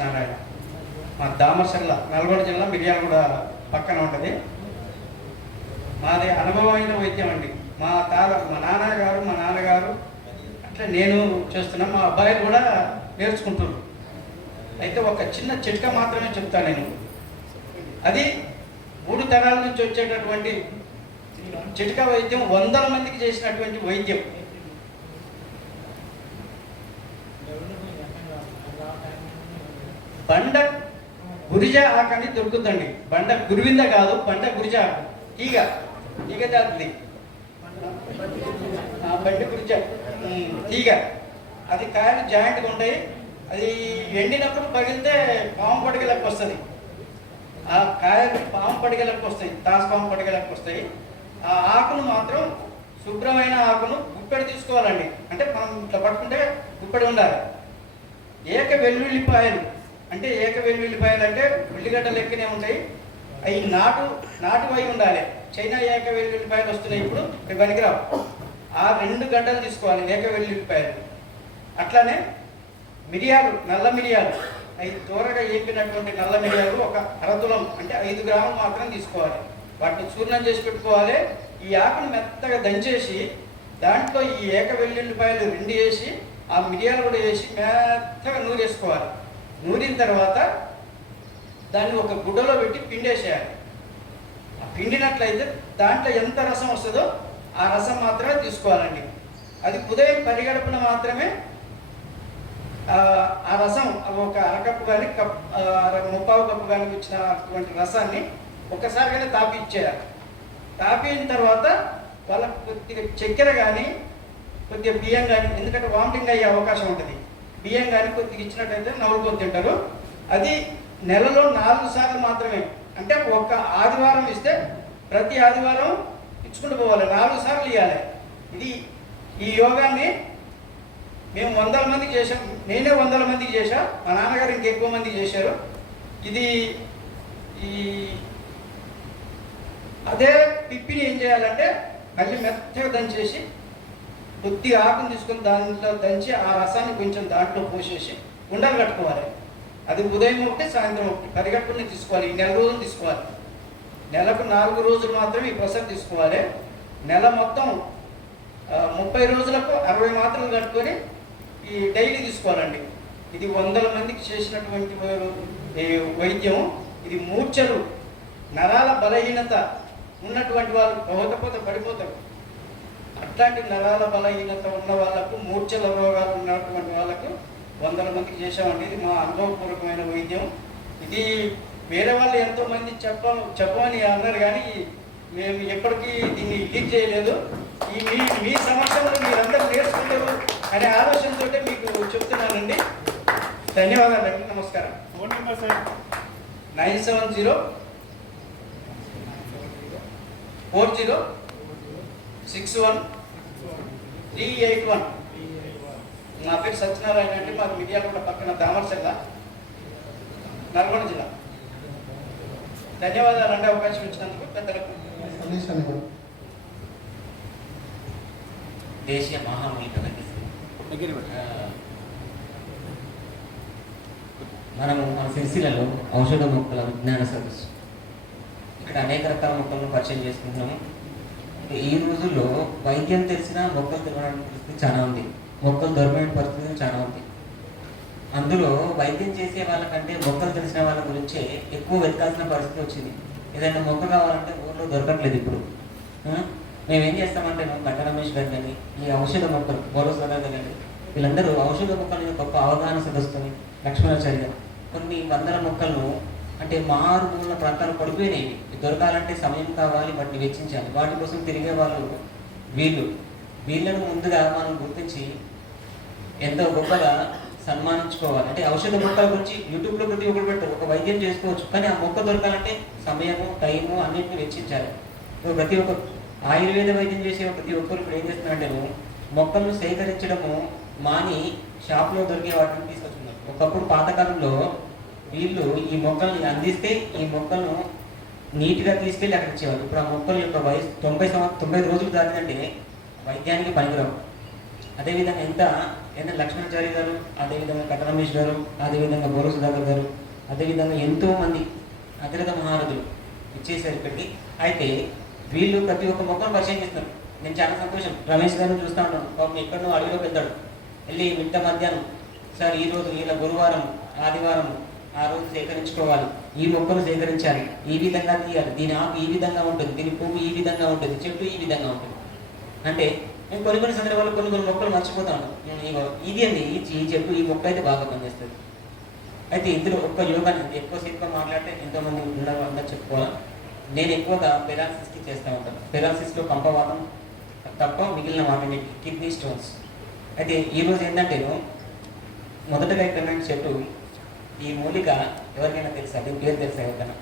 సత్యనారాయణ. మా దామర్సర్ల నల్గొండ జిల్లా మిర్యాలగూడ పక్కన ఉంటుంది. మాది అనుభవమైన వైద్యం అండి. మా నాన్నగారు అట్లా నేను చేస్తున్నాను, మా అబ్బాయి కూడా నేర్చుకుంటున్నాను. అయితే ఒక చిన్న చిట్కా మాత్రమే చెప్తాను నేను. అది 3 తరాల నుంచి వచ్చేటటువంటి చిట్కా వైద్యం, 100 మందికి చేసినటువంటి వైద్యం. బండ గురిజ ఆకని దొరుకుతుందండి. బండ గురివింద కాదు, బండ గురిజ ఆకు, తీగ జాతి, బండి గురిజ తీగ. అది కాయలు జాయింట్గా ఉంటాయి. అది ఎండినప్పుడు పగిలితే పాము పడిగలకు వస్తుంది. ఆ కాయలు పాము పడిగలకు వస్తాయి, తాసుపాము పడిగలకు వస్తాయి. ఆ ఆకును మాత్రం శుభ్రమైన ఆకును గుప్పెడు తీసుకోవాలండి. అంటే మనం ఇట్లా పట్టుకుంటే గుప్పెడు ఉండాలి. ఏక వెల్లుల్లిపాయలు అంటే ఉల్లిగడ్డ లెక్కనే ఉంటాయి. అవి నాటువై ఉండాలి. చైనా ఏక వెల్లుల్లిపాయలు వస్తున్నాయి ఇప్పుడు, పనికిరావు. ఆ 2 గడ్డలు తీసుకోవాలి ఏక వెల్లుల్లిపాయలు. అట్లానే మిరియాలు, నల్ల మిరియాలు, అవి త్వరగా ఏపినటువంటి నల్ల మిరియాలు ఒక అరతులం అంటే 5 గ్రాములు మాత్రం తీసుకోవాలి. వాటిని చూర్ణం చేసి పెట్టుకోవాలి. ఈ ఆకును మెత్తగా దంచేసి దాంట్లో ఈ ఏక వెల్లుల్లిపాయలు 2 వేసి ఆ మిరియాలు కూడా వేసి మెత్తగా నూరేసుకోవాలి. నూరిన తర్వాత దాన్ని ఒక గుడ్డలో పెట్టి పిండేసేయాలి. ఆ పిండినట్లయితే దాంట్లో ఎంత రసం వస్తుందో ఆ రసం మాత్రమే తీసుకోవాలండి. అది ఉదయం పరిగడుపున మాత్రమే ఆ రసం ఒక అరకప్పు కానీ ముప్పావు కప్పు కానీ వచ్చిన అటువంటి రసాన్ని ఒక్కసారిగానే తాపి ఇచ్చేయాలి. తాపిన తర్వాత వాళ్ళకి కొద్దిగా చక్కెర కానీ కొద్దిగా బియ్యం కానీ, ఎందుకంటే వామిటింగ్ అయ్యే అవకాశం ఉంటుంది, బియ్యం కానీ కొద్దిగా ఇచ్చినట్టయితే నవ్వుకొని తింటారు. అది నెలలో 4 సార్లు మాత్రమే. అంటే ఒక ఆదివారం ఇస్తే ప్రతి ఆదివారం ఇచ్చుకుంటూ పోవాలి, 4 సార్లు ఇవ్వాలి. ఈ యోగాన్ని మేము 100 మందికి చేసాం. నేనే 100 మందికి చేశా, మా నాన్నగారు ఇంకెక్కువ మందికి చేశారు. అదే పిప్పిని ఏం చేయాలంటే మళ్ళీ మెత్తగా దంచేసి కొద్దిగా ఆకును తీసుకొని దాంట్లో దంచి ఆ రసాన్ని కొంచెం దాంట్లో పోసేసి ఉండలు కట్టుకోవాలి. అది ఉదయం ఒకటి సాయంత్రం ఒకటి పరిగట్టుకుని తీసుకోవాలి. ఈ 4 రోజులు తీసుకోవాలి. నెలకు 4 రోజులు మాత్రమే ఈ ప్రసర్ తీసుకోవాలి. నెల మొత్తం 30 రోజులకు 60 మాత్రలు కట్టుకొని ఈ డైలీ తీసుకోవాలండి. ఇది 100 మందికి చేసినటువంటి వైద్యం. ఇది మూర్ఛలు, నరాల బలహీనత ఉన్నటువంటి వాళ్ళు పోకపోతే పడిపోతారు. అట్లాంటి నరాల బలహీనత ఉన్న వాళ్ళకు, మూర్ఛల రోగాలు ఉన్నటువంటి వాళ్ళకు 100 మందికి చేసామండి. ఇది మా అనుభవపూర్వకమైన వైద్యం. ఇది వేరే వాళ్ళు ఎంతోమంది చెప్పమని అన్నారు, కానీ మేము ఎప్పటికీ దీన్ని లీక్ చేయలేదు. మీ సమక్షంలో మీరందరూ నేర్చుకుంటారు అనే ఆలోచనతో మీకు చెప్తున్నానండి. ధన్యవాదాలండి. నమస్కారం. Phone number sir 9040613881. నా పేరు సత్యనారాయణ అండి. మాది మిర్యాలగూడ పక్కన దామర్సర్ల, నల్గొండ జిల్లా. ధన్యవాదాలండి అవకాశం ఇచ్చినందుకు పెద్దలకు. దేశీయ మహామూలి మనము మన సిరిసిల్లలో ఔషధ మొక్కల విజ్ఞాన సదస్సు, ఇక్కడ అనేక రకాల మొక్కలను పరిచయం చేసుకుంటున్నాము. ఈ రోజుల్లో వైద్యం తెలిసినా మొక్కలు తెలియడానికి పరిస్థితి చాలా ఉంది, మొక్కలు దొరకని పరిస్థితి చాలా ఉంది. అందులో వైద్యం చేసే వాళ్ళకంటే మొక్కలు తెలిసిన వాళ్ళ గురించే ఎక్కువ వెతకాల్సిన పరిస్థితి వచ్చింది. ఏదైనా మొక్క కావాలంటే ఊళ్ళో దొరకట్లేదు. ఇప్పుడు మేమేం చేస్తామంటే కట్ట రమేష్ గారు కానీ, ఈ ఔషధ మొక్కలు బోరోసోదా కానీ, వీళ్ళందరూ ఔషధ మొక్కల మీద గొప్ప అవగాహన సదస్సుని, లక్ష్మణాచార్య కొన్ని 100 మొక్కలను, అంటే మారుమూల ప్రాంతాలు పడిపోయినాయి, దొరకాలంటే సమయం కావాలి, వాటిని వెచ్చించాలి. వాటి కోసం తిరిగే వాళ్ళు వీళ్ళను ముందుగా మనం గుర్తించి ఎంతో గొప్పగా సన్మానించుకోవాలి. అంటే ఔషధ మొక్కల గురించి యూట్యూబ్లో ప్రతి ఒక్కరు పెట్టారు, ఒక వైద్యం చేసుకోవచ్చు, కానీ ఆ మొక్క దొరకాలంటే సమయము, టైము అన్నింటినీ వెచ్చించాలి. ప్రతి ఒక్క ఆయుర్వేద వైద్యం చేసే ప్రతి ఒక్కరు ఇప్పుడు ఏం చేస్తున్నారంటే మొక్కలను సేకరించడము మాని షాప్లో దొరికే వాటిని తీసుకొచ్చున్నారు. ఒకప్పుడు పాతకాలంలో వీళ్ళు ఈ మొక్కల్ని అందిస్తే ఈ మొక్కలను నీట్గా తీసుకెళ్ళి అక్కడ ఇచ్చేవాళ్ళు. ఇప్పుడు ఆ మొక్కల యొక్క వయసు 90 రోజులు దాటిందంటే వైద్యానికి పనికిరావు. అదేవిధంగా ఎంత ఏంటంటే లక్ష్మణాచారి గారు, అదేవిధంగా కట్ట రమేష్ గారు, అదేవిధంగా బోర సుధాకర్ గారు, అదేవిధంగా ఎంతోమంది అగ్రత మహారథులు ఇచ్చేసారు ఇక్కడికి. అయితే వీళ్ళు ప్రతి ఒక్క మొక్కను పరిచయం చేస్తున్నారు. నేను చాలా సంతోషం. రమేష్ గారిని చూస్తూ ఉంటాను, పాపం ఎక్కడో అడవిలోకి వెళ్తాడు, వెళ్ళి మిట్ట మధ్యాహ్నం సార్ ఈరోజు ఇలా గురువారం ఆదివారం ఆ రోజు సేకరించుకోవాలి, ఈ మొక్కను సేకరించాలి, ఈ విధంగా తీయాలి, దీని ఆకు ఈ విధంగా ఉంటుంది, దీని పువ్వు ఈ విధంగా ఉంటుంది, చెట్టు ఈ విధంగా ఉంటుంది. అంటే నేను కొన్ని సందర్భాల్లో కొన్ని మొక్కలు మర్చిపోతాను. ఇది అండి ఈ చెట్టు ఈ మొక్క అయితే బాగా పనిచేస్తుంది. అయితే ఇందులో ఒక్క యోగాన్ని ఎక్కువసేపుగా మాట్లాడితే ఎంతోమంది ఉండగా చెప్పుకోవాలి. నేను ఎక్కువగా పెరాలసిస్కి చేస్తూ ఉంటాను. పెరాలసిస్లో పంపవాతం తప్ప మిగిలిన వాటిని కిడ్నీ స్టోన్స్. అయితే ఈరోజు ఏంటంటే మొదటగా ఇక్కడ చెట్టు ఈ మూలిక ఎవరికైనా తెలుసా? దీని పేరు తెలుసా ఎవరికైనా?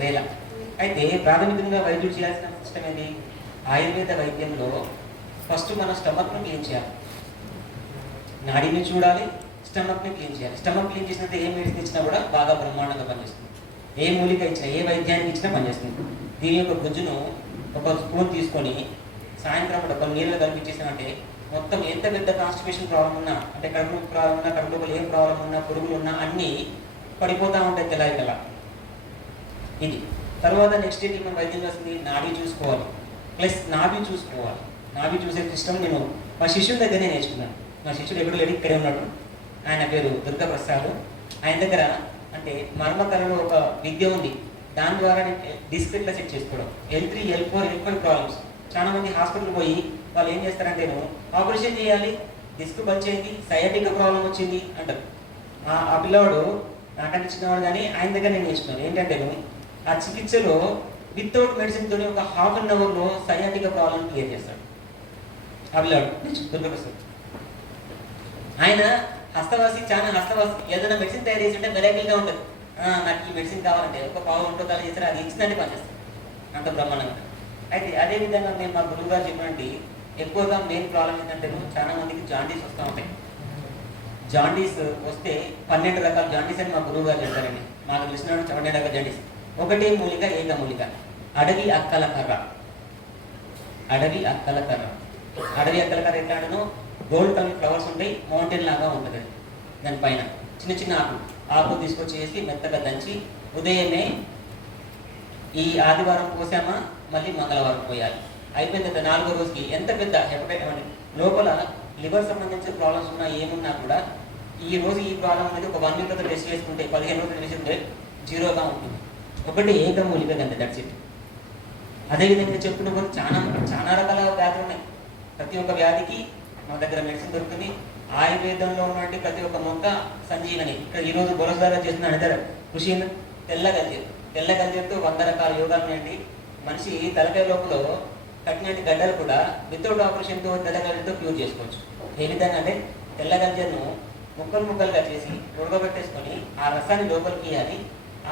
రేల. అయితే ప్రాథమికంగా వైద్యుడు చేయాల్సిన సిస్టమ్ ఏంటి? ఆయుర్వేద వైద్యంలో ఫస్ట్ మనం స్టమక్ను క్లీన్ చేయాలి, నాడిని చూడాలి, స్టమక్ని క్లీన్ చేయాలి. స్టమక్ క్లీన్ చేసినట్టు ఏ మెడిసిన్ ఇచ్చినా కూడా బాగా బ్రహ్మాండంగా పనిచేస్తుంది. ఏ మూలిక ఇచ్చినా, ఏ వైద్యానికి ఇచ్చినా పనిచేస్తుంది. దీని యొక్క గుజ్జును ఒక స్పూన్ తీసుకొని సాయంత్రం కూడా కొన్ని నీళ్ళు కనిపించేసామంటే మొత్తం ఎంత పెద్ద కాన్స్టిపేషన్ ప్రాబ్లం ఉన్నా, అంటే కడుపు ప్రాబ్లం ఉన్నా, కడుపులో ఏం ప్రాబ్లం ఉన్నా, పురుగులు ఉన్నా అన్నీ పడిపోతూ ఉంటాయి తెల్లారికల్లా. ఇది తర్వాత నెక్స్ట్ ఏంటి మనం వైద్యం చేస్తుంది? నాడీ చూసుకోవాలి, ప్లస్ నాభి చూసుకోవాలి. నాభి చూసే సిస్టమ్ నేను మా శిష్యుడి దగ్గరనే నేర్చుకున్నాను. మా శిష్యుడు ఎప్పుడు లేడు, ఇక్కడే ఉన్నాడు. ఆయన పేరు దుర్గాప్రసాద్. ఆయన దగ్గర అంటే మర్మకళలో ఒక విద్య ఉంది. దాని ద్వారా నేను డిస్క్ ఇట్లా చెక్ చేసుకోవడం, L3, L4, L5 ప్రాబ్లమ్స్. చాలా మంది హాస్పిటల్ పోయి వాళ్ళు ఏం చేస్తారంటే ఆపరేషన్ చేయాలి, డిస్క్ బంద్ చేయండి, సయాటిక్ ప్రాబ్లం వచ్చింది అంటారు. ఆ పిల్లవాడు నాకంటే చిన్నవాడు, కానీ ఆయన దగ్గర నేను నేర్చుకున్నాను ఏంటంటే ఆ చికిత్సలో వితౌట్ మెడిసిన్ తోని ఒక ½ అన్ అవర్లో సయాటిక్ ప్రాబ్లం క్లియర్ చేస్తాడు ఆ పిల్లవాడు. దుర్గాప్రసాద్ ఆయన హస్తవాసి, చాలా హస్తవాసి. ఏదైనా మెడిసిన్ తయారు చేసి ఉంటే మెరాకిల్గా ఉంటుంది. నాకు ఈ మెడిసిన్ కావాలంటే ఒక పావు ఉంటుందో తల చేస్తారు, అది ఇచ్చిందంటే పనిచేస్తుంది, అంత బ్రహ్మాండంగా. అయితే అదేవిధంగా నేను మా గురువు గారు చెప్పినట్టు ఎక్కువగా మెయిన్ ప్రాబ్లం ఏంటంటే చాలా మందికి జాండీస్ వస్తూ ఉంటాయి. జాండీస్ వస్తే 12 రకాల జాండీస్ అని మా గురువు గారు చెప్తారండి. మాకు తెలిసిన 12 రకాల జాండీస్. ఒకటే మూలిక, ఏకమూలిక, అడవి అక్కల కర్ర. అడవి అక్కల కర్ర. అడవి అక్కల కర్ర ఎట్లా అంటేనో గోల్డ్ కలర్ ఫ్లవర్స్ ఉంటాయి, మౌంటైన్ లాగా ఉంటుంది. దానిపైన చిన్న చిన్న ఆకు తీసుకొచ్చేసి మెత్తగా దంచి ఉదయమే ఈ ఆదివారం పోసామా మళ్ళీ మంగళవారం పోయాలి. అయిపోయిన తర్వాత 4వ రోజుకి ఎంత పెద్ద హెపటైటిస్ లోపల లివర్ సంబంధించిన ప్రాబ్లమ్స్ ఉన్నా ఏమున్నా కూడా ఈ రోజు ఈ ప్రాబ్లం అనేది ఒక 1 వీక్ తర్వాత టెస్ట్ చేసుకుంటే 15 రోజులు టెస్ట్ చేసుకుంటే 0గా ఉంటుంది. ఒకటి ఏకమూలిక అంతే, దట్స్ ఇట్. అదేవిధంగా చెప్పుకున్న కొన్ని చాలా రకాల వ్యాధులు ఉన్నాయి. ప్రతి ఒక్క వ్యాధికి మన దగ్గర మెడిసిన్ దొరుకుతుంది. ఆయుర్వేదంలో ఉన్నటువంటి ప్రతి ఒక్క మొక్క సంజీవని. ఇక్కడ ఈరోజు బొరసాగా చేసిన అడిగారు కృషి తెల్ల గంజీతో 100 రకాల యోగాలు ఉన్నాయండి. మనిషి తలకాయ లోపల కట్టినట్టు గడ్డలు కూడా వితౌట్ ఆపరేషన్తో తెల్ల గంజీతో క్యూర్ చేసుకోవచ్చు. ఏ విధంగా అంటే తెల్ల గంజను ముక్కలుగా చేసి ఉడకబెట్టేసుకొని ఆ రసాన్ని లోపలికి ఇవ్వాలి.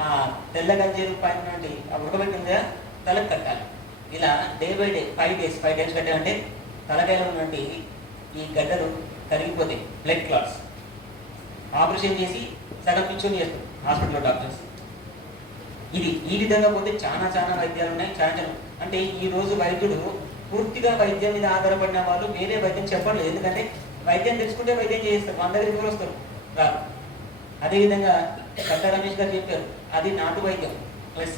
ఆ తెల్ల గంజీరు పైన ఆ ఉడకబెట్టిందా తలకు కట్టాలి. ఇలా డే బై డే 5 టైమ్స్ కట్టాలంటే తలకాయలో ఉన్నటువంటి ఈ గడ్డలు కరిగిపోతాయి, బ్లడ్ క్లాట్స్. ఆపరేషన్ చేసి సగం పిచ్చోని చేస్తారు హాస్పిటల్లో డాక్టర్స్. ఇది ఈ విధంగా పోతే చాలా వైద్యాలు ఉన్నాయి. చాలా అంటే ఈ రోజు వైద్యుడు పూర్తిగా వైద్యం మీద ఆధారపడిన వాళ్ళు వేరే వైద్యం చెప్పలేదు. ఎందుకంటే వైద్యం తెలుసుకుంటే వైద్యం చేస్తారు, మన దగ్గరికి కూడా వస్తారు రాదు. అదేవిధంగా కట్ట రమేష్ గారు చెప్పారు, అది నాటు వైద్యం. ప్లస్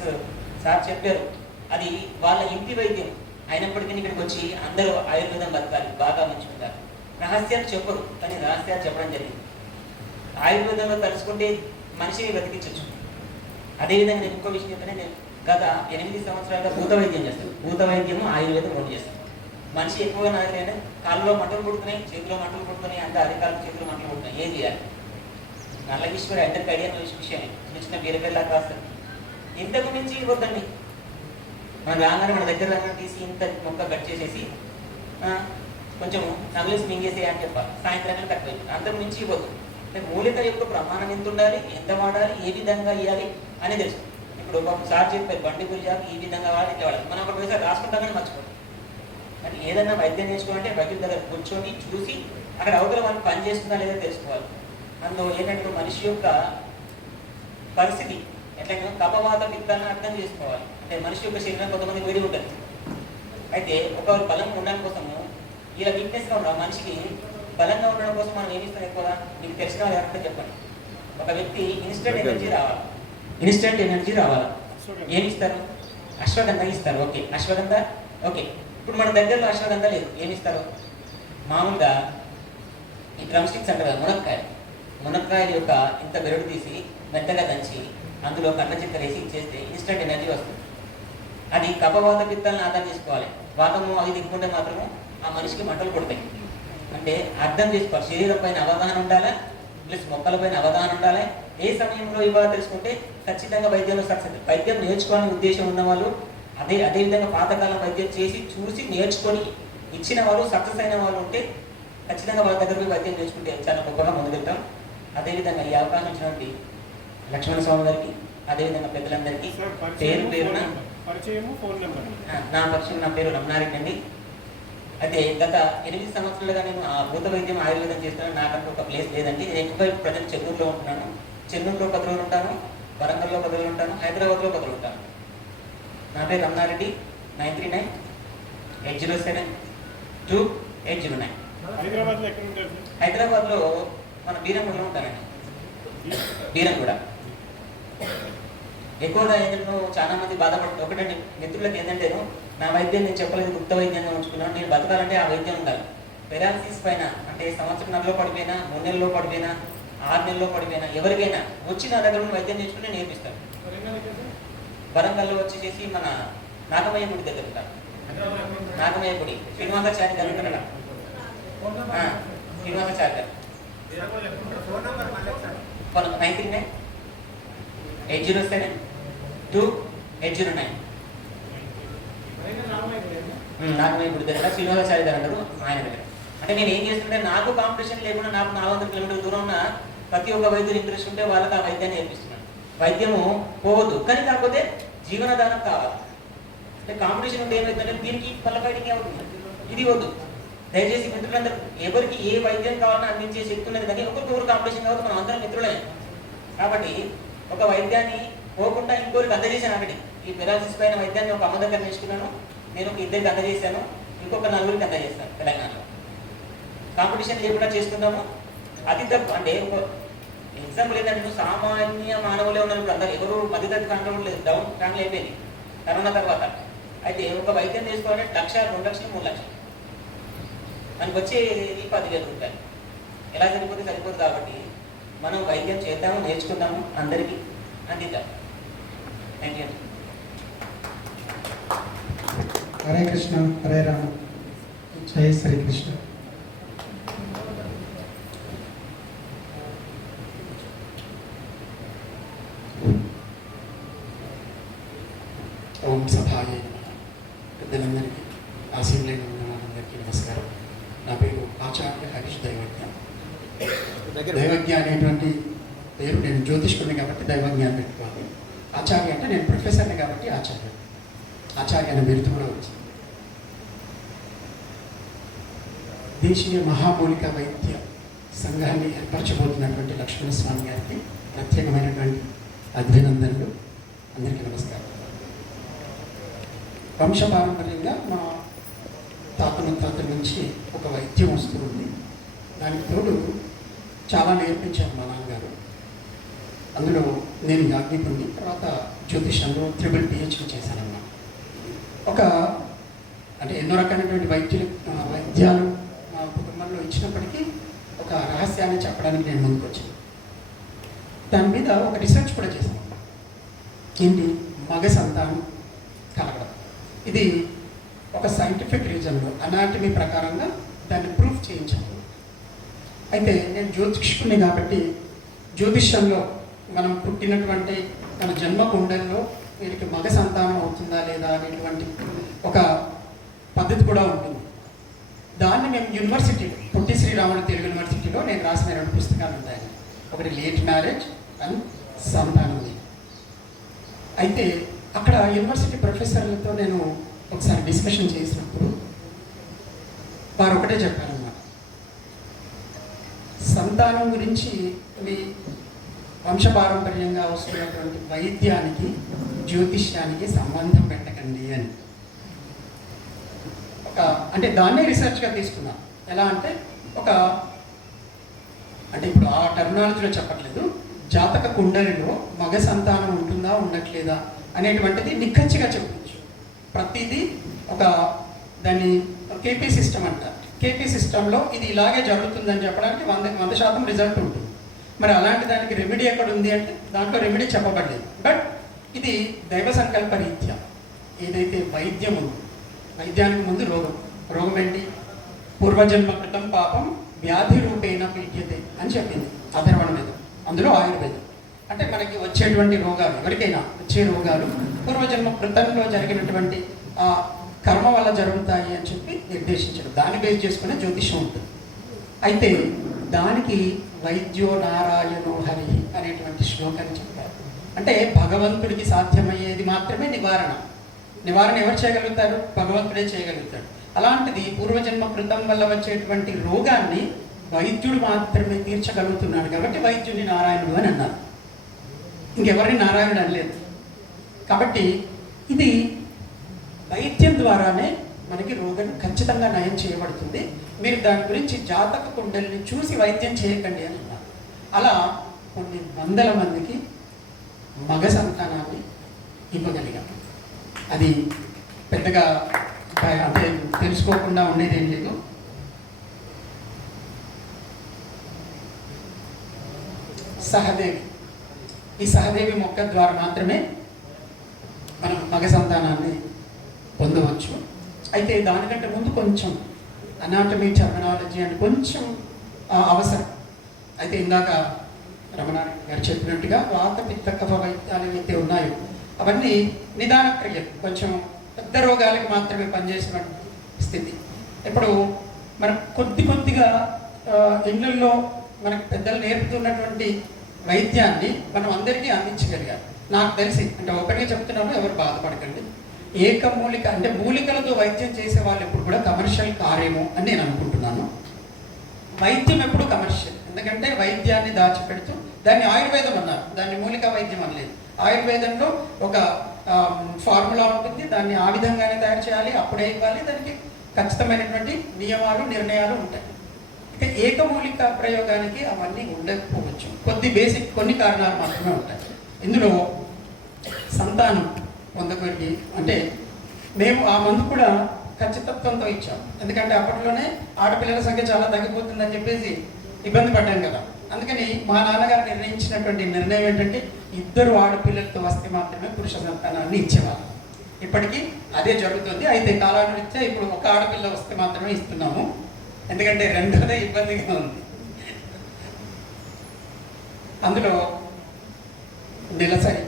సార్ చెప్పారు, అది వాళ్ళ ఇంటి వైద్యం. అయినప్పటికీ ఇక్కడికి వచ్చి అందరూ ఆయుర్వేదం బతకాలి, బాగా మంచుకుంటారు. రహస్యాలు చెప్పరు, కానీ రహస్యాలు చెప్పడం జరిగింది. ఆయుర్వేదంలో తలుచుకుంటే మనిషిని బతికించవచ్చు. అదేవిధంగా నేను ఇంకో విషయం చెప్తానే, నేను గత 8 సంవత్సరాలుగా భూత వైద్యం చేస్తాను. భూత వైద్యము ఆయుర్వేదం 2 చేస్తాను. మనిషి ఎక్కువగా నాగలేదంటే కాళ్ళలో మంటలు పుడుతున్నాయి, చేతిలో మంటలు పుడుతున్నాయి, అంటే అదే కాళ్ళ చేతిలో మంటలు పుడుతున్నాయి, ఏం చేయాలి? నల్లగీశ్వరి అందరికి ఐడియా విషయమే. చిన్న బీరకల్లా కాస్తారు. ఇంతకు మించి ఇవ్వద్దండి. మనం రాగానే మన దగ్గర తీసి ఇంత మొక్క కట్ చేసేసి కొంచెం నగలేసి మింగేసి అని చెప్పాలి. సాయంత్రం తక్కువ, అంతకు మించి ఇవ్వద్దు. అంటే మూలిక యొక్క ప్రమాణం ఎంత ఉండాలి, ఎంత వాడాలి, ఏ విధంగా ఇవ్వాలి అనేది తెలుసు. ఇప్పుడు ఒకసారి చెప్పారు బండి గురిజాకు ఈ విధంగా వాడాలి, ఇట్లా వాడాలి. మనం ఒకటి వేసారి రాసుకుంటామని మర్చిపోతాం. కానీ ఏదైనా వైద్యం నేర్చుకోవాలంటే వైద్యుల దగ్గర కూర్చొని చూసి అక్కడ అవతల మనం పని చేస్తుందా లేదా తెలుసుకోవాలి. అందులో ఏంటంటే మనిషి యొక్క పరిస్థితి ఎట్లా కపవాత పిత్తాన్ని అర్థం చేసుకోవాలి. అంటే మనిషి యొక్క శరీరం కొంతమంది వేడి ఉంటుంది. అయితే ఒక బలం ఉండడం కోసము ఇలా వీక్నెస్గా ఉన్న మనిషికి బలంగా ఉండడం కోసం మనం ఏమి ఇస్తాం ఎక్కువగా? మీకు తెలిసిన వాళ్ళు ఎవరంటే చెప్పండి. ఒక వ్యక్తి ఇన్స్టెంట్ ఎనర్జీ రావాలి, ఇన్స్టెంట్ ఎనర్జీ రావాలా, ఏమి ఇస్తారు? అశ్వగంధ ఇస్తారు. Okay, ashwagandha okay. ఇప్పుడు మన దగ్గరలో అశ్వగంధ లేదు, ఏమి ఇస్తారు? మామూలుగా ఈ డ్రమ్ స్టిక్స్ అంటారు కదా, మునక్కాయల యొక్క ఇంత బెరడు తీసి మెత్తగా దంచి అందులో కండ చెక్క వేసి ఇచ్చేస్తే ఇన్స్టెంట్ ఎనర్జీ వస్తుంది. అది కఫవాత పిత్తాలను ఆదాయం చేసుకోవాలి. వాతము అవి దిక్కుంటే మాత్రము ఆ మనిషికి మంటలు కొడతాయి. అంటే అర్థం చేసుకోవాలి, శరీరం పైన అవగాహన ఉండాలి, ప్లస్ మొక్కలపైన అవగాహన ఉండాలి. ఏ సమయంలో ఇవ్వాలో తెలుసుకుంటే ఖచ్చితంగా వైద్యంలో సక్సెస్. వైద్యం నేర్చుకోవాలని ఉద్దేశం ఉన్నవాళ్ళు అదేవిధంగా పాతకాలం వైద్యం చేసి చూసి నేర్చుకొని ఇచ్చిన వాళ్ళు సక్సెస్ అయిన వాళ్ళు ఉంటే ఖచ్చితంగా వాళ్ళ దగ్గర పోయి వైద్యం నేర్చుకుంటే చాలా గొప్పగా ముందుకెళ్తాం. అదేవిధంగా ఈ అవకాశం ఇచ్చినటువంటి లక్ష్మణ స్వామి గారికి, అదేవిధంగా పెద్దలందరికీ పేరున నా పరిచయం, నా పేరు రమణారెడ్డి అండి. అయితే గత 8 సంవత్సరాలుగా నేను ఆ భూత వైద్యం ఆయుర్వేదం చేస్తున్నాను. నాకంటూ ఒక ప్లేస్ లేదండి. నేను ఎక్కువ ప్రజెంట్ చెన్నూరులో ఉంటున్నాను. చెన్నూరులో 10 రోజులు ఉంటాను, వరంగల్లో 10 రోజులు ఉంటాను, హైదరాబాద్లో 10 రోజులు ఉంటాను. నా పేరు రమణారెడ్డి. 939-807-2809. హైదరాబాద్లో మన బీరంగూడలో ఉంటానండి. బీరంగూడ ఎక్కువగా ఏంటంటే చాలా మంది బాధపడుతుంది. ఒకటండి మిత్రులకు ఏంటంటే నా వైద్యం నేను చెప్పలేదు, గుప్త వైద్యంగా ఉంచుకున్నాను. నేను బతకాలంటే ఆ వైద్యం ఉండాలి. పెరాలసిస్ పైన అంటే సంవత్సరంలో పడిపోయినా, 3 నెలల్లో పడిపోయినా, 6 నెలల్లో పడిపోయినా, ఎవరికైనా వచ్చి నా దగ్గర వైద్యం నేర్చుకుని నేర్పిస్తాను. వరంగల్లో వచ్చేసి మన నాగమయ్య గుడి దగ్గర ఉంటాను. నాగమయ్య గుడి శ్రీనివాసాచారి గారు ఉంటారు. శ్రీనివాసాచారి గారు 939-807-2809. నాగమయ్య గుడి దగ్గర శ్రీనివాసాచారి గారు అన్నారు ఆయన దగ్గర. అంటే నేను ఏం చేస్తుంటే నాకు కాంపిటీషన్ లేకుండా నాకు 400 కిలోమీటర్ల దూరం ఉన్న ప్రతి ఒక్క వైద్యులు ఇంట్రెస్ట్ ఉంటే వాళ్ళకి ఆ వైద్యాన్ని నేర్పిస్తున్నాను. వైద్యము పోవద్దు, కానీ కాకపోతే జీవనదానం కావాలి. అంటే కాంపిటీషన్ ఉంటే ఏమవుతుందంటే దీనికి పళ్ళ ఫైటింగ్ అవుతుంది, ఇది వద్దు. దయచేసి మిత్రులందరూ ఎవరికి ఏ వైద్యం కావాలని అందించే శక్తి ఉన్నది, కానీ ఒకరికొకరు కాంపిటీషన్ కావద్దు. మనం అందరం మిత్రులే. కాబట్టి ఒక వైద్యాన్ని పోకుండా ఇంకోరికి అందజేశాను. అక్కడి ఈ పెరాలసిస్ పైన వైద్యాన్ని ఒక అమ్మ దగ్గర నేర్చుకున్నాను, నేను ఒక 2 అందజేశాను, ఇంకొక 4 అందజేస్తాను. తెలంగాణలో కాంపిటీషన్ లేకుండా చేసుకుందాము. అది తప్పు. అంటే ఒక ఎగ్జాంపుల్ ఏంటంటే సామాన్య మానవులే ఉన్నారు. ఇప్పుడు అందరూ ఎవరు మధ్యతరగతి ఫ్యామిలీ లేదు, డౌన్ ఫ్యామిలీ అయిపోయింది కరోనా తర్వాత. అయితే ఒక వైద్యం చేసుకోవాలంటే 1 లక్ష, 2 లక్షలు, 3 లక్షలు మనకు వచ్చేది 10,000 రూపాయలు. ఎలా సరిపోతే సరిపోదు. కాబట్టి మనం వైద్యం చేద్దాము, నేర్చుకుందాము, అందరికీ అందిద్దాం. Thank you. హరే కృష్ణ, హరే రామ, జై శ్రీకృష్ణ. ఓం సభాయ పెద్దలందరికీ, ఆశీర్లేని అందరికీ నమస్కారం. నా పేరు ఆచార్య హరీష్ దైవజ్ఞ. దైవజ్ఞ అనేటువంటి పేరు నేను జ్యోతిష్కుడిని కాబట్టి దైవజ్ఞ అని పెట్టుకోవాలి. ఆచార్య అంటే నేను ప్రొఫెసర్ని కాబట్టి ఆచార్య. ఆచార్య అనే బిరుదు కూడా వచ్చింది. దేశీయ మహామూలిక వైద్య సంఘాన్ని ఏర్పరచబోతున్నటువంటి లక్ష్మణ స్వామి గారికి ప్రత్యేకమైనటువంటి అభినందనలు. అందరికీ నమస్కారం. వంశపారంపర్యంగా మా తాతల నుంచి ఒక వైద్యం వస్తుంది. దానికి తోడు చాలా నేర్పించారు మా నాన్నగారు. అందులో నేను యాజ్ఞ పొంది తర్వాత జ్యోతిషంలో 3 PhD చేశానమ్మా. ఒక అంటే ఎన్నో రకాలైనటువంటి వైద్యాలు మా కుటుంబంలో ఇచ్చినప్పటికీ ఒక రహస్యాన్ని చెప్పడానికి నేను ముందుకు వచ్చాను. దాని మీద ఒక రీసెర్చ్ కూడా చేశాను. ఏంటి? మగ సంతానం కలగడం. ఇది ఒక సైంటిఫిక్ రీజన్లో అనాటమీ ప్రకారంగా దాన్ని ప్రూఫ్ చేయించాను. అయితే నేను జ్యోతిష్కుని కాబట్టి జ్యోతిష్యంలో మనం పుట్టినటువంటి మన జన్మ కుండల్లో వీరికి మగ సంతానం అవుతుందా లేదా అనేటువంటి ఒక పద్ధతి కూడా ఉంటుంది. దాన్ని మేము యూనివర్సిటీలో పొట్టి శ్రీరాములు తెలుగు యూనివర్సిటీలో నేను రాసిన 2 పుస్తకాలు ఉంటాయి. ఒకటి లేట్ మ్యారేజ్ అండ్ సంతానం. అయితే అక్కడ యూనివర్సిటీ ప్రొఫెసర్లతో నేను ఒకసారి డిస్కషన్ చేసినప్పుడు వారు ఒకటే చెప్పారన్నమాట, సంతానం గురించి మీ వంశపారంపర్యంగా వస్తున్నటువంటి వైద్యానికి జ్యోతిష్యానికి సంబంధం పెట్టకండి అని. అంటే దాన్నే రీసెర్చ్గా తీసుకున్నాను. ఎలా అంటే ఒక అంటే ఇప్పుడు ఆ టెర్మినాలజీలో చెప్పట్లేదు, జాతక కుండలిలో మగ సంతానం ఉంటుందా ఉండట్లేదా అనేటువంటిది నిక్కచ్చిగా చెప్పచ్చు. ప్రతిదీ ఒక దాన్ని కేపీ సిస్టమ్ అంటారు. కేపీ సిస్టంలో ఇది ఇలాగే జరుగుతుందని చెప్పడానికి 100% రిజల్ట్ ఉంటుంది. మరి అలాంటి దానికి రెమెడీ ఎక్కడ ఉంది అంటే దాంట్లో రెమెడీ చెప్పబడలేదు. బట్ ఇది దైవ సంకల్ప రీత్యా ఏదైతే వైద్యం ఉందో, వైద్యానికి ముందు రోగం ఏంటి? పూర్వజన్మ కృతం పాపం వ్యాధి రూపేణ పీడ్యతే అని చెప్పింది అథర్వణ వేదం, అందులో ఆయుర్వేదం. అంటే మనకి వచ్చేటువంటి రోగాలు, ఎవరికైనా వచ్చే రోగాలు పూర్వజన్మ కృతంలో జరిగినటువంటి కర్మ వల్ల జరుగుతాయి అని చెప్పి నిర్దేశించారు. దాన్ని బేస్ చేసుకునే జ్యోతిషం ఉంటుంది. అయితే దానికి వైద్యో నారాయణో హరి అనేటువంటి శ్లోకాన్ని చెప్పారు. అంటే భగవంతుడికి సాధ్యమయ్యేది మాత్రమే నివారణ. నివారణ ఎవరు చేయగలుగుతారు? భగవంతుడే చేయగలుగుతాడు. అలాంటిది పూర్వజన్మ కృతం వల్ల వచ్చేటువంటి రోగాన్ని వైద్యుడు మాత్రమే తీర్చగలుగుతున్నాడు. కాబట్టి వైద్యుడిని నారాయణుడు అని అన్నారు, ఇంకెవరిని నారాయణుడు అనలేదు. కాబట్టి ఇది వైద్యం ద్వారానే మనకి రోగం ఖచ్చితంగా నయం చేయబడుతుంది. మీరు దాని గురించి జాతక కుండలిని చూసి వైద్యం చేయకండి అని అన్నారు. అలా కొన్ని వందల మందికి మగ సంతానాన్ని ఇవ్వగలిగాం. అది పెద్దగా అంటే తెలుసుకోకుండా ఉండేది ఏం లేదు. సహదేవి, ఈ సహదేవి మొక్క ద్వారా మాత్రమే మనం మగ సంతానాన్ని పొందవచ్చు. అయితే దానికంటే ముందు కొంచెం అనాటమీ టెర్మినాలజీ అంటే కొంచెం అవసరం. అయితే ఇందాక రమణ గారు చెప్పినట్టుగా వాత పిత్త కఫ వైద్యాలు ఏవైతే ఉన్నాయో అవన్నీ నిదాన క్రియలు, కొంచెం పెద్ద రోగాలకి మాత్రమే పనిచేసినటువంటి స్థితి. ఇప్పుడు మనం కొద్దిగా ఇళ్ళల్లో మనకు పెద్దలు నేర్పుతున్నటువంటి వైద్యాన్ని మనం అందరికీ అందించగలిగాం. నాకు తెలిసి అంటే ఒకటిగా చెప్తున్నాను, ఎవరు బాధపడకండి. ఏకమూలిక అంటే మూలికలతో వైద్యం చేసే వాళ్ళు ఎప్పుడు కూడా కమర్షియల్ కారేమో అని నేను అనుకుంటున్నాను. వైద్యం ఎప్పుడు కమర్షియల్, ఎందుకంటే వైద్యాన్ని దాచిపెడుతూ దాన్ని ఆయుర్వేదం అన్నారు, దాన్ని మూలిక వైద్యం అనలేదు. ఆయుర్వేదంలో ఒక ఫార్ములా ఉంటుంది, దాన్ని ఆ విధంగానే తయారు చేయాలి, అప్పుడే ఇవ్వాలి, దానికి ఖచ్చితమైనటువంటి నియమాలు నిర్ణయాలు ఉంటాయి. ఇక ఏకమూలిక ప్రయోగానికి అవన్నీ ఉండకపోవచ్చు, కొన్ని కారణాలు మాత్రమే ఉంటాయి. ఇందులో సంతానం పొందగలిగి అంటే మేము ఆ మందు కూడా ఖచ్చితత్వంతో ఇచ్చాం. ఎందుకంటే అప్పట్లోనే ఆడపిల్లల సంఖ్య చాలా తగ్గిపోతుందని చెప్పేసి ఇబ్బంది పడ్డాం కదా. అందుకని మా నాన్నగారు నిర్ణయించినటువంటి నిర్ణయం ఏంటంటే 2 ఆడపిల్లలతో వస్తే మాత్రమే పురుష సంతానాన్ని ఇచ్చేవాళ్ళు. ఇప్పటికీ అదే జరుగుతుంది. అయితే కాలానురీత్యా ఇప్పుడు 1 ఆడపిల్ల వస్తే మాత్రమే ఇస్తున్నాము, ఎందుకంటే 2దే ఇబ్బందిగా ఉంది. అందులో నెలసరి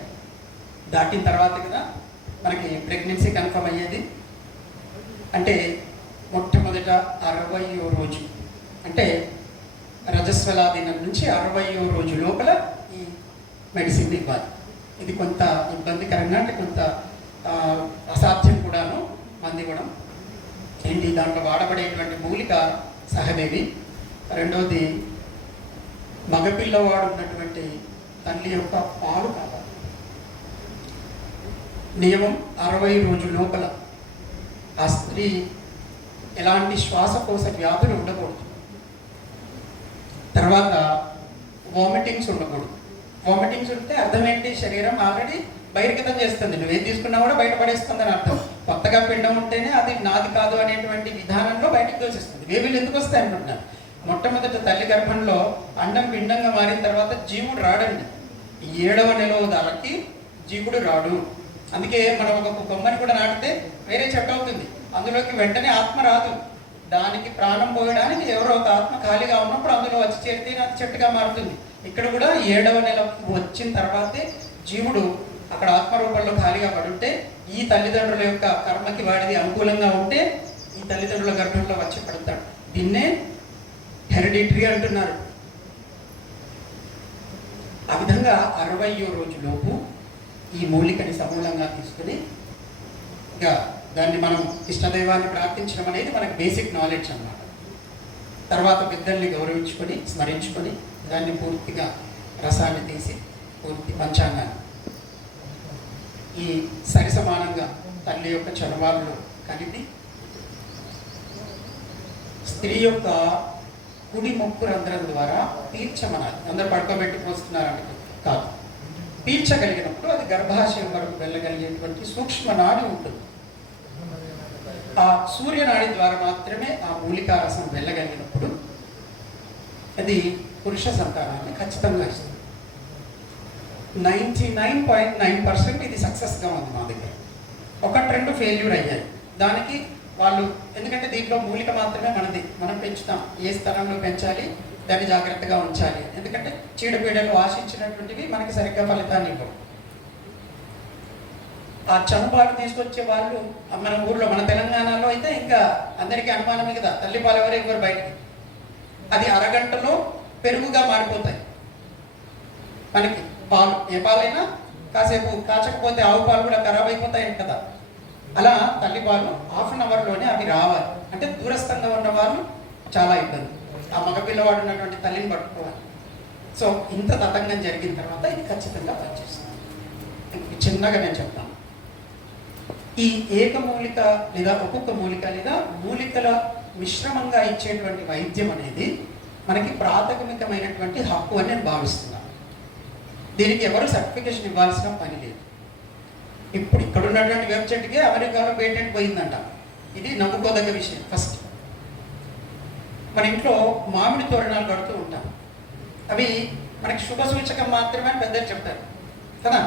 దాటిన తర్వాత కదా మనకి ప్రెగ్నెన్సీ కన్ఫర్మ్ అయ్యేది. అంటే మొట్టమొదట 60వ రోజు, అంటే రజస్వలా దినం నుంచి 60వ రోజు లోపల ఈ మెడిసిన్ ఇవ్వాలి. ఇది కొంత ఇబ్బందికరంగా అంటే కొంత అసాధ్యం కూడాను మంది ఇవ్వడం. ఏంటి దాంట్లో వాడబడేటువంటి మూలిక సహదేవి. రెండవది మగపిల్లవాడు ఉన్నటువంటి తల్లి యొక్క పాలు కావాలి. నియమం 60 రోజుల లోపల ఆ స్త్రీ ఎలాంటి శ్వాసకోశ వ్యాధులు ఉండకూడదు. తర్వాత వామిటింగ్స్ ఉండకూడదు. వామిటింగ్స్ ఉంటే అర్థం ఏంటి? శరీరం ఆల్రెడీ బహిర్గతం చేస్తుంది, నువ్వేం తీసుకున్నా కూడా బయటపడేస్తుంది అని అర్థం. కొత్తగా పిండం ఉంటేనే అది నాది కాదు అనేటువంటి విధానంలో బయటకు దోషిస్తుంది. వేవిలు ఎందుకు వస్తాయి అనుకుంటున్నాను? మొట్టమొదట తల్లి గర్భంలో అండం పిండంగా మారిన తర్వాత జీవుడు రాడండి. 7వ నెల దానికి జీవుడు రాడు. అందుకే మనం ఒక కొమ్మని కూడా నాటితే వేరే చెట్టు అవుతుంది, అందులోకి వెంటనే ఆత్మ రాదు. దానికి ప్రాణం పోయడానికి ఎవరో ఒక ఆత్మ ఖాళీగా ఉన్నప్పుడు అందులో వచ్చి చేరితే అది చెట్టుగా మారుతుంది. ఇక్కడ కూడా 7వ నెల వచ్చిన తర్వాతే జీవుడు అక్కడ ఆత్మరూపంలో ఖాళీగా పడుంటే, ఈ తల్లిదండ్రుల యొక్క కర్మకి వాడిది అనుకూలంగా ఉంటే ఈ తల్లిదండ్రుల గర్భంలో వచ్చి పడతాడు. దీన్నే హెరిడిటరీ అంటున్నారు. ఆ విధంగా 60వ రోజులోపు ఈ మూలికని సమూలంగా తీసుకుని ఇక దాన్ని మనం ఇష్టదైవాన్ని ప్రార్థించడం అనేది మనకు బేసిక్ నాలెడ్జ్ అన్నమాట. తర్వాత పెద్దల్ని గౌరవించుకొని స్మరించుకొని దాన్ని పూర్తిగా రసాన్ని తీసి పూర్తి పంచాంగాన్ని ఈ సరిసమానంగా తల్లి యొక్క చర్మాలను కలిపి స్త్రీ యొక్క కుడి ముక్కు రంధ్రం ద్వారా పీల్చమనాలి. అందరు పడుకోబెట్టి పోస్తున్నారంటే కాదు, పీల్చగలిగినప్పుడు అది గర్భాశయం వరకు వెళ్ళగలిగేటువంటి సూక్ష్మ నాడి ఉంటుంది. ఆ సూర్యనాడి ద్వారా మాత్రమే ఆ మూలికా రసం వెళ్ళగలిగినప్పుడు అది పురుష సంతానాన్ని ఖచ్చితంగా ఇస్తుంది. 99.9% ఇది సక్సెస్గా ఉంది మా దగ్గర. 1-2 ఫెయిల్యూర్ అయ్యాయి. దానికి వాళ్ళు ఎందుకంటే దీంట్లో మూలిక మాత్రమే మనది, మనం పెంచుతాం, ఏ స్థలంలో పెంచాలి, దాన్ని జాగ్రత్తగా ఉంచాలి. ఎందుకంటే చీడపీడలు ఆశించినటువంటివి మనకి సరిగ్గా ఫలితాన్ని ఇవ్వవు. ఆ చనుబాటు తీసుకొచ్చే వాళ్ళు మన ఊర్లో, మన తెలంగాణలో అయితే ఇంకా అందరికీ అనుమానమే కదా, తల్లిపాలు ఎవరు ఇవ్వరు బయటికి. అది అరగంటలో పెరుగుగా మారిపోతాయి. మనకి పాలు, ఏ పాలైనా కాసేపు కాచకపోతే ఆవు పాలు కూడా ఖరాబ్ అయిపోతాయి కదా, అలా తల్లిపాలు హాఫ్ అన్ అవర్లోనే అవి రావాలి. అంటే దూరస్థంగా ఉన్న వాళ్ళు చాలా ఇబ్బంది, ఆ మగపిల్లవాడు ఉన్నటువంటి తల్లిని పట్టుకోవాలి. సో ఇంత తతంగం జరిగిన తర్వాత ఇది ఖచ్చితంగా పనిచేస్తుంది. చిన్నగా నేను చెప్తాను, ఈ ఏకమూలిక లేదా ఒక్కొక్క మూలిక లేదా మూలికల మిశ్రమంగా ఇచ్చేటువంటి వైద్యం అనేది మనకి ప్రాథమికమైనటువంటి హక్కు అని నేను భావిస్తున్నాను. దీనికి ఎవరు సర్టిఫికేషన్ ఇవ్వాల్సిన పని లేదు. ఇప్పుడు ఇక్కడ ఉన్నటువంటి వెబ్సైట్కే అమెరికాలో పేటెంట్ పోయిందంట. ఇది నమ్ముకోదగ్గ విషయం. ఫస్ట్ మన ఇంట్లో మామిడి తోరణాలు కడుతూ ఉంటాం, అవి మనకి శుభ సూచకం మాత్రమే అని పెద్దలు చెప్తారు కదా,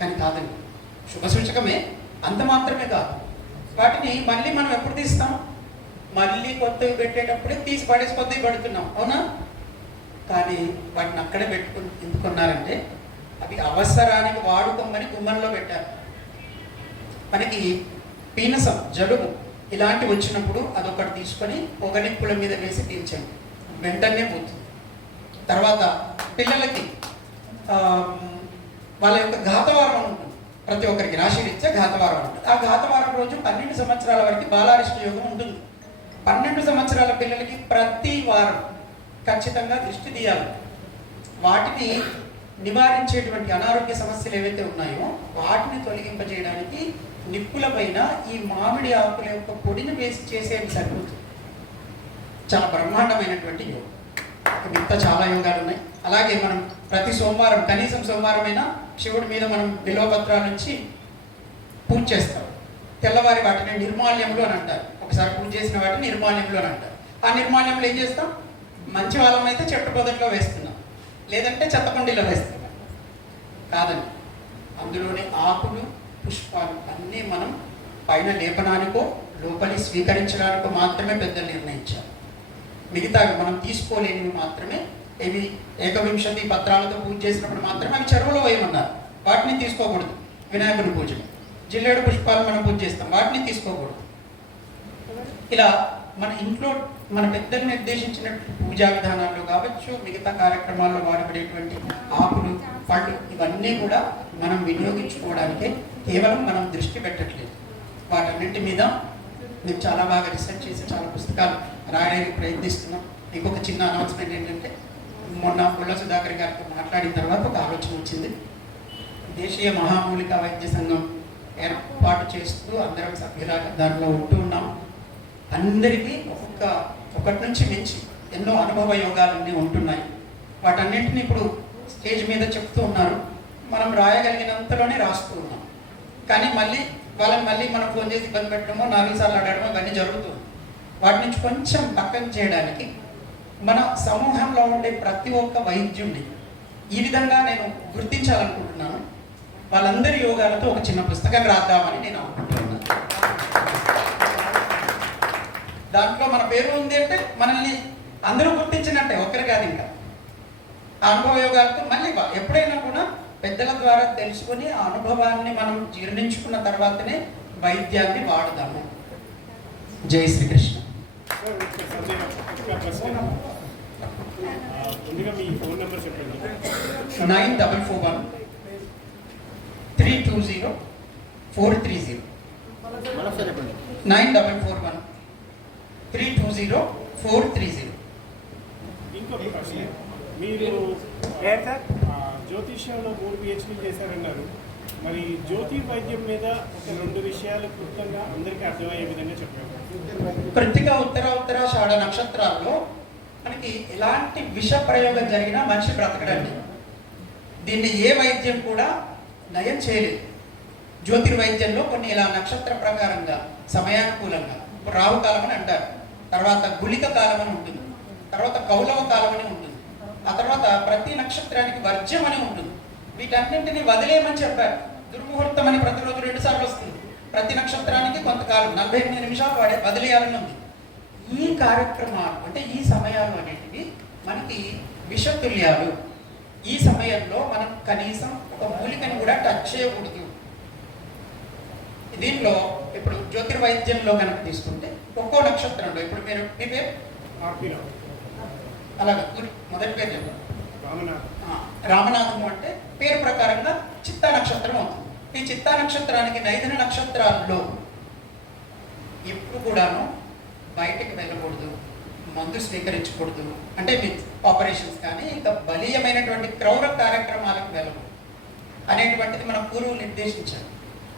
కానీ కాదండి, శుభ సూచకమే, అంత మాత్రమే కాదు. వాటిని మళ్ళీ మనం ఎప్పుడు తీస్తాం, మళ్ళీ కొత్తవి పెట్టేటప్పుడే తీసి పడేసి కొత్తవి పెడుతున్నాం, అవునా? కానీ వాటిని అక్కడే పెట్టుకుని ఎందుకున్నారంటే అవి అవసరానికి వాడుకోమని గుమ్మంలో పెట్టారు. మనకి పీనసం, జలుబు ఇలాంటివి వచ్చినప్పుడు అదొకటి తీసుకొని పొగనిప్పుల మీద వేసి పీల్చండి, వెంటనే పోతుంది. తర్వాత పిల్లలకి వాళ్ళ యొక్క ఘాతవారం ఉంటుంది, ప్రతి ఒక్కరికి రాశిరీత్యా ఘాతవారం ఉంటుంది. ఆ ఘాతవారం రోజు 12 సంవత్సరాల వరకు బాలారిష్ట యోగం ఉంటుంది. 12 సంవత్సరాల పిల్లలకి ప్రతి వారం ఖచ్చితంగా దృష్టి తీయాలి. వాటిని నివారించేటువంటి అనారోగ్య సమస్యలు ఏవైతే ఉన్నాయో వాటిని తొలగింపజేయడానికి నిప్పుల పైన ఈ మామిడి ఆకుల యొక్క పొడిని వేసి చేసేది సరిపోతుంది. చాలా బ్రహ్మాండమైనటువంటి యోగం. మిగతా చాలా యోగాలు ఉన్నాయి. అలాగే మనం ప్రతి సోమవారం, కనీసం సోమవారం అయినా శివుడి మీద మనం బిల్వపత్రాల నుంచి పూజ చేస్తాం. తెల్లవారి వాటిని నిర్మాల్యములు అని అంటారు. ఒకసారి పూజ చేసిన వాటిని నిర్మాల్యములు అని అంటారు. ఆ నిర్మాల్యంలో ఏం చేస్తాం, మంచి వాళ్ళం అయితే చెట్టు పొదట్లో వేస్తున్నాం, లేదంటే చెత్తకుండీలో వేస్తున్నాం. కాదండి, అందులోని ఆకులు, పుష్పాలు అన్నీ మనం పైన లేపనానికో లోపలి స్వీకరించడానికో మాత్రమే పెద్దలు నిర్ణయించారు. మిగతావి మనం తీసుకోలేనివి మాత్రమే. ఇవి ఏకవింశతి పత్రాలతో పూజ చేసినప్పుడు మాత్రమే అవి చెరువులో వేయమన్నారు, వాటిని తీసుకోకూడదు. వినాయకుని పూజలు, జిల్లేడు పుష్పాలు మనం పూజ చేస్తాం, వాటిని తీసుకోకూడదు. ఇలా మన ఇంట్లో మన పెద్దలు నిర్దేశించిన పూజా విధానాల్లో కావచ్చు, మిగతా కార్యక్రమాల్లో వాడబడేటువంటి ఆకులు, పళ్ళు ఇవన్నీ కూడా మనం వినియోగించుకోవడానికే కేవలం మనం దృష్టి పెట్టట్లేదు. వాటన్నింటి మీద మేము చాలా బాగా రీసెర్చ్ చేసి చాలా పుస్తకాలు రాయడానికి ప్రయత్నిస్తున్నాం. ఇంకొక చిన్న అనౌన్స్మెంట్ ఏంటంటే, మొన్న పుల్ల సుధాకర్ గారితో మాట్లాడిన తర్వాత ఒక ఆలోచన వచ్చింది. దేశీయ మహామూలిక వైద్య సంఘం ఏర్పాటు చేస్తూ అందరం సభ్యులాగా దాంట్లో ఉంటూ ఉన్నాం. అందరికీ ఒకటి నుంచి మించి ఎన్నో అనుభవ యోగాలన్నీ ఉంటున్నాయి. వాటన్నింటినీ ఇప్పుడు స్టేజ్ మీద చెప్తూ ఉన్నారు. మనం రాయగలిగినంతలోనే రాస్తూ ఉన్నాం. కానీ వాళ్ళని మళ్ళీ మనం ఫోన్ చేసి ఇబ్బంది పెట్టడమో, 4 సార్లు అడగడమో ఇవన్నీ జరుగుతుంది. వాటి నుంచి కొంచెం పక్కన చేయడానికి మన సమూహంలో ఉండే ప్రతి ఒక్క వైద్యుడిని ఈ విధంగా నేను గుర్తించాలనుకుంటున్నాను. వాళ్ళందరి యోగాలతో ఒక చిన్న పుస్తకం రాద్దామని నేను అనుకుంటున్నాను. దాంట్లో మన పేరు ఉంది అంటే మనల్ని అందరూ గుర్తించినట్టే, ఒక్కరు కాదు. ఇంకా ఆ అనుభవ యోగాలతో మళ్ళీ ఎప్పుడైనా కూడా పెద్దల ద్వారా తెలుసుకొని ఆ అనుభవాన్ని మనం జీర్ణించుకున్న తర్వాతనే వైద్యాన్ని వాడదాము. జై శ్రీకృష్ణ. ముందుగా మీ ఫోన్ నెంబర్ చెప్పండి. 9441-320-430. 9441-320-430. ఇంకొక ప్రశ్న, మీరు జ్యోతిష్యంలో 3 PhD చేశారన్నారు. మరి జ్యోతిర్వైద్యం మీద ఒక 2 విషయాలు క్లుప్తంగా అందరికీ అర్థమయ్యే విధంగా చెప్పారు. కృత్తిక, ఉత్తరాషాఢ నక్షత్రాల్లో మనకి ఎలాంటి విష ప్రయోగం జరిగినా మనిషి బ్రతకడండి. దీన్ని ఏ వైద్యం కూడా నయం చేయలేదు. జ్యోతిర్వైద్యంలో కొన్ని ఇలా నక్షత్ర ప్రకారంగా సమయానుకూలంగా రాహుకాలం అని అంటారు, తర్వాత గుళిక కాలం అని ఉంటుంది, తర్వాత కౌలవ కాలం అని ఉంటుంది, ఆ తర్వాత ప్రతి నక్షత్రానికి వర్జ్యం అని ఉంటుంది. వీటన్నింటినీ వదిలేయమని చెప్పారు. దుర్ముహూర్తం అని ప్రతిరోజు 2 సార్లు వస్తుంది. ప్రతి నక్షత్రానికి కొంతకాలం 48 నిమిషాలు వదిలేయాలని ఉంది. ఈ కార్యక్రమాలు అంటే ఈ సమయాలు అనేటివి మనకి విషతుల్యాలు. ఈ సమయంలో మనం కనీసం ఒక మూలికని కూడా టచ్ చేయకూడదు. దీనిలో ఇప్పుడు జ్యోతిర్వైద్యంలో కనుక తీసుకుంటే ఒక్కో నక్షత్రంలో ఇప్పుడు మీరు మీ పేరు అలాగే మొదటి పేరు చెప్పండి. రామనాథము అంటే పేరు ప్రకారంగా చిత్తా నక్షత్రం అవుతుంది. ఈ చిత్తా నక్షత్రానికి నైదన నక్షత్రాల్లో ఎప్పుడు కూడాను బయటకు వెళ్ళకూడదు, మందు స్వీకరించకూడదు, అంటే మీ ఆపరేషన్స్ కానీ ఇంకా బలీయమైనటువంటి క్రౌర కార్యక్రమాలకు వెళ్ళకూడదు అనేటువంటిది మన పూర్వులు నిర్దేశించారు.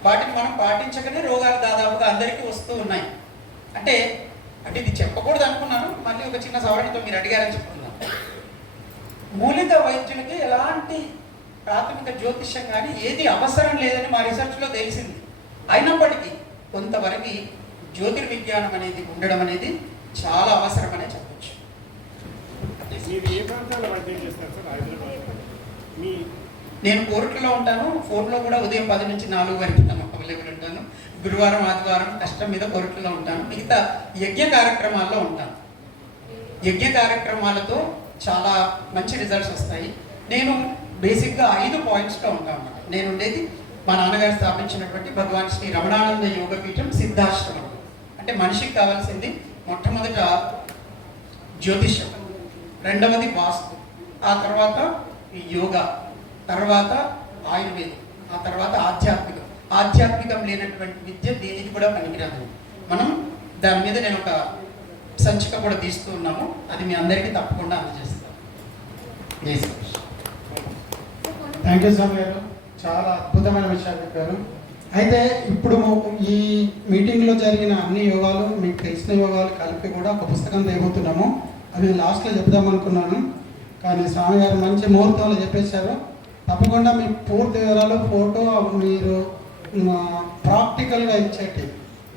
వాటిని మనం పాటించగానే రోగాలు దాదాపుగా అందరికీ వస్తూ ఉన్నాయి. అంటే ఇది చెప్పకూడదు అనుకున్నాను, మళ్ళీ ఒక చిన్న సవరణతో మీరు అడిగారని చెప్పుకున్నాను. మూలిక వైద్యులకి ఎలాంటి ప్రాథమిక జ్యోతిష్యం కానీ ఏది అవసరం లేదని మా రీసెర్చ్లో తెలిసింది. అయినప్పటికీ కొంతవరకు జ్యోతిర్విజ్ఞానం అనేది ఉండడం అనేది చాలా అవసరమనే చెప్పచ్చు. నేను కోరుట్లలో ఉంటాను. ఫోన్లో కూడా ఉదయం 10 నుంచి 4 వరకు అవైలబుల్ ఉంటాను. గురువారం ఆదివారం కష్టం మీద కోరుట్లలో ఉంటాను. మిగతా యజ్ఞ కార్యక్రమాల్లో ఉంటాను. యజ్ఞ కార్యక్రమాలతో చాలా మంచి రిజల్ట్స్ వస్తాయి. నేను బేసిక్గా 5 పాయింట్స్లో ఉంటాను అన్నమాట. నేను ఉండేది మా నాన్నగారు స్థాపించినటువంటి భగవాన్ శ్రీ రమణానంద యోగపీఠం సిద్ధాశ్రమం. అంటే మనిషికి కావాల్సింది మొట్టమొదట జ్యోతిష్యం, రెండవది వాస్తు, ఆ తర్వాత యోగా, తర్వాత ఆయుర్వేదం, ఆ తర్వాత ఆధ్యాత్మికం. ఆధ్యాత్మికం లేనటువంటి విద్య దేనికి కూడా పనికిరాదు. మనం దాని మీద నేను ఒక సంచిక కూడా తీస్తూ ఉన్నాము. అది మీ అందరికీ తప్పకుండా అందజేస్తాను. థ్యాంక్ యూ స్వామి గారు, చాలా అద్భుతమైన విషయాలు చెప్పారు. అయితే ఇప్పుడు ఈ మీటింగ్లో జరిగిన అన్ని యోగాలు, మీకు తెలిసిన యోగాలు కలిపి కూడా ఒక పుస్తకం తేబోతున్నాము. అవి లాస్ట్లో చెప్దాం అనుకున్నాను, కానీ స్వామి గారు మంచి ముహూర్తంలో చెప్పేశారు. తప్పకుండా మీ పూర్తి వివరాలు, ఫోటో మీరు ప్రాక్టికల్గా ఇచ్చేటి,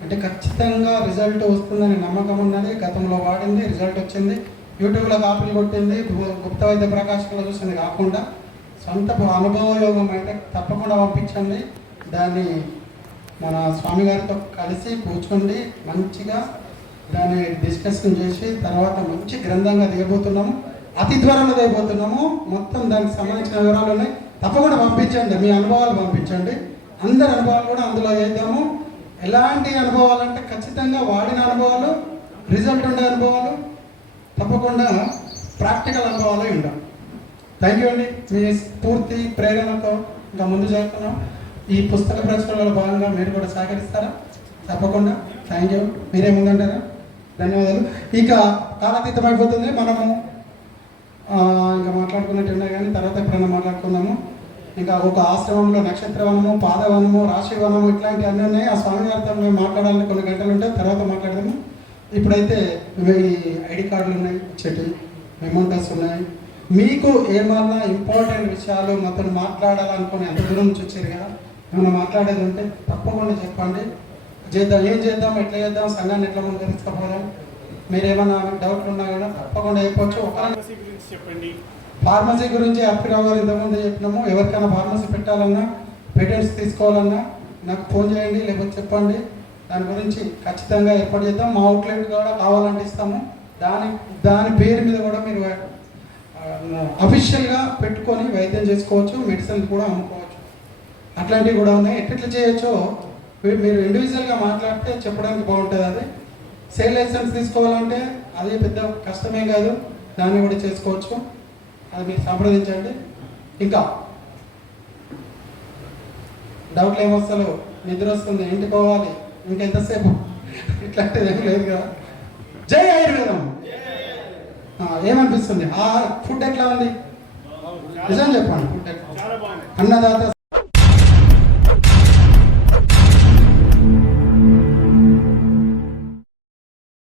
అంటే ఖచ్చితంగా రిజల్ట్ వస్తుందని నమ్మకం ఉన్నది. గతంలో వాడింది, రిజల్ట్ వచ్చింది. యూట్యూబ్లో కాపీలు కొట్టింది, గుప్త వైద్య ప్రకాశంలో చూసింది కాకుండా సొంత అనుభవ యోగం అయితే తప్పకుండా పంపించండి. దాన్ని మన స్వామి గారితో కలిసి కూర్చోండి, మంచిగా దాన్ని డిస్కషన్ చేసి తర్వాత మంచి గ్రంథంగా దిగబోతున్నాము. అతి త్వరలో దిగబోతున్నాము. మొత్తం దానికి సంబంధించిన వివరాలు ఉన్నాయి. తప్పకుండా పంపించండి, మీ అనుభవాలు పంపించండి. అందరి అనుభవాలు కూడా అందులో చేద్దాము. ఎలాంటి అనుభవాలు అంటే ఖచ్చితంగా వాడిన అనుభవాలు, రిజల్ట్ ఉండే అనుభవాలు, తప్పకుండా ప్రాక్టికల్ అనుభవాలు ఉండవు. థ్యాంక్ యూ అండి. మీ పూర్తి ప్రేరణతో ఇంకా ముందు చేస్తున్నాం. ఈ పుస్తక ప్రచురణలో భాగంగా మీరు కూడా సహకరిస్తారా? తప్పకుండా. Thank you. మీరే ముందంటారా? ధన్యవాదాలు. ఇక కాలాతీతం అయిపోతుంది. మనము ఇంకా మాట్లాడుకున్నట్టు ఉన్నాయి, కానీ తర్వాత ఎప్పుడైనా మాట్లాడుకుందాము. ఇంకా ఒక ఆశ్రమంలో నక్షత్రవనము, పాదవనము, రాశివనము ఇట్లాంటి అన్నీ ఉన్నాయి. ఆ స్వామి గారితో మేము మాట్లాడాలని కొన్ని గంటలు ఉంటాయి, తర్వాత మాట్లాడదాము. ఇప్పుడైతే ఈ ఐడి కార్డులు ఉన్నాయి, ఇచ్చేటి మెమోంటోస్ ఉన్నాయి. మీకు ఏమన్నా ఇంపార్టెంట్ విషయాలు మాతో మాట్లాడాలనుకుని ఎంత దూరం నుంచి వచ్చారు కదా, ఏమైనా మాట్లాడేది ఉంటే తప్పకుండా చెప్పండి. చేద్దాం, ఏం చేద్దాం, ఎట్లా చేద్దాం, సంఘాన్ని ఎట్లా ముందు తీసుకుపోదాం, మీరు ఏమైనా డౌట్లు ఉన్నా కూడా తప్పకుండా చెప్పవచ్చు. చెప్పండి. ఫార్మసీ గురించి అప్పిరావు గారు ఇంతకుముందు చెప్పినాము. ఎవరికైనా ఫార్మసీ పెట్టాలన్నా, పేటెంట్స్ తీసుకోవాలన్నా నాకు ఫోన్ చేయండి, లేకపోతే చెప్పండి. దాని గురించి ఖచ్చితంగా ఏర్పాటు చేద్దాం. మా అవుట్లెట్ కూడా కావాలంటే ఇస్తాము. దాని పేరు మీద కూడా మీరు అఫీషియల్గా పెట్టుకొని వైద్యం చేసుకోవచ్చు, మెడిసిన్ కూడా అమ్ముకోవచ్చు. అట్లాంటివి కూడా ఉన్నాయి. ఎట్లా చేయొచ్చో మీరు ఇండివిజువల్గా మాట్లాడితే చెప్పడానికి బాగుంటుంది. అది సేల్ లైసెన్స్ తీసుకోవాలంటే అది పెద్ద కష్టమే కాదు, దాన్ని కూడా చేసుకోవచ్చు. అది మీరు సంప్రదించండి. ఇంకా డౌట్లు ఏమొస్తలో, నిద్ర వస్తుంది, ఇంటికి పోవాలి, ఇంకెంతసేపు, ఇట్లాంటిది ఏం లేదు కదా. జై ఆయుర్వేదం. ఏమనిపిస్తుంది? ఆ ఫుడ్ ఎట్లా ఉంది? నిజం చెప్పండి. ఫుడ్ ఎట్లా? అన్నదాత